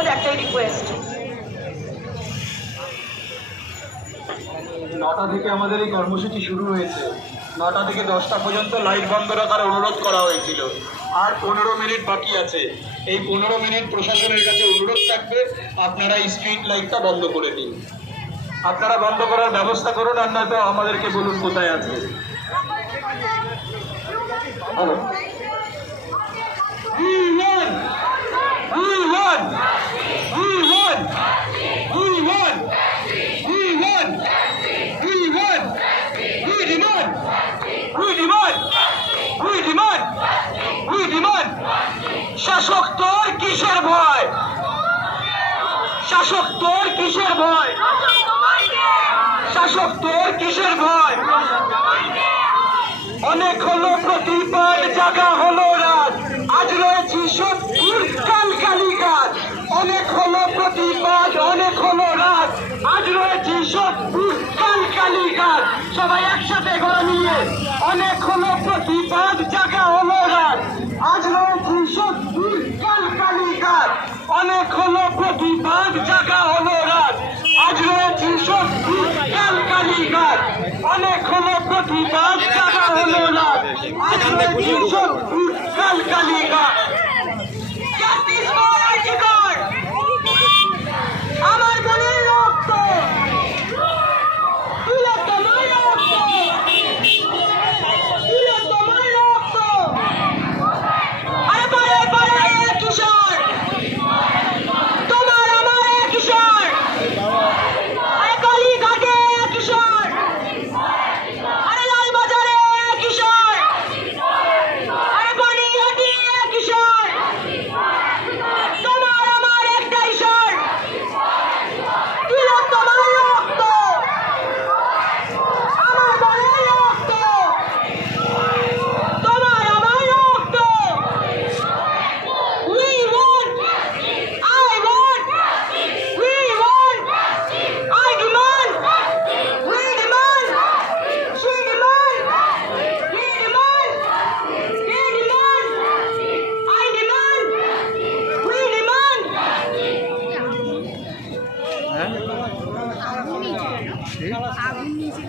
অনুরোধ, একটাই রিকোয়েস্ট। 9টা থেকে আমাদের এই কর্মসূচি শুরু হয়েছে। 9টা থেকে 10টা পর্যন্ত লাইট বন্ধ রাখার অনুরোধ করা হয়েছিল। আর 15 মিনিট বাকি আছে। এই 15 মিনিট প্রশাসনের কাছে অনুরোধ থাকবে, আপনারা এই স্ট্রিট লাইটটা বন্ধ করে দিন। আপনারা বন্ধ করার ব্যবস্থা করুন, আর নয়তো আমাদেরকে বলুন কোথায় আছে। হ্যালো, শাসক তোর কিসের ভয়? শাসক তোর কিসের ভয়? শাসক তোর কিসের ভয়? অনেক হলো প্রতিবাদ, জাগা হলো রাত, আজ রয়েছি শত্রুর কালকালিকাত। অনেক হলো প্রতিবাদ, অনেক হলো রাত, আজ রয়েছি শত্রুর কালকালিকাত। সবাই একসাথে ঘরে নিয়ে, অনেক হলো প্রতিবাদ, জাগা হলো রাত, আজ রয়েছি শত্রুর কালকালিকাত। অনেক হলো প্রতিবাদ, জাগা হলো রাত, আজ রয়েছি শত্রুর কালকালিকাত। অনেক হলো প্রতিবাদ, জাগা হলো রাত, আজ রয়েছি শত্রুর কালকালিকাত। আমার বোনের রক্ত, তুলে তোমার রক্ত, তুলে তোমার রক্ত। আরে পারে পারে কিশোর, তোমার আমার কিশোর। আরে কালীঘাটে কিশোর, আরে লালবাজারে কিশোর, আরে বনিহাটি কিশোর। তোমার আমার একটাই স্বর, তুলে তোমার রক্ত, আমার বোনের রক্ত, তোমার আমার রক্ত। We want, I want, we want, I demand, we demand, she demand, he demand, they demand, I demand, we demand. আগুন নিয়েছিল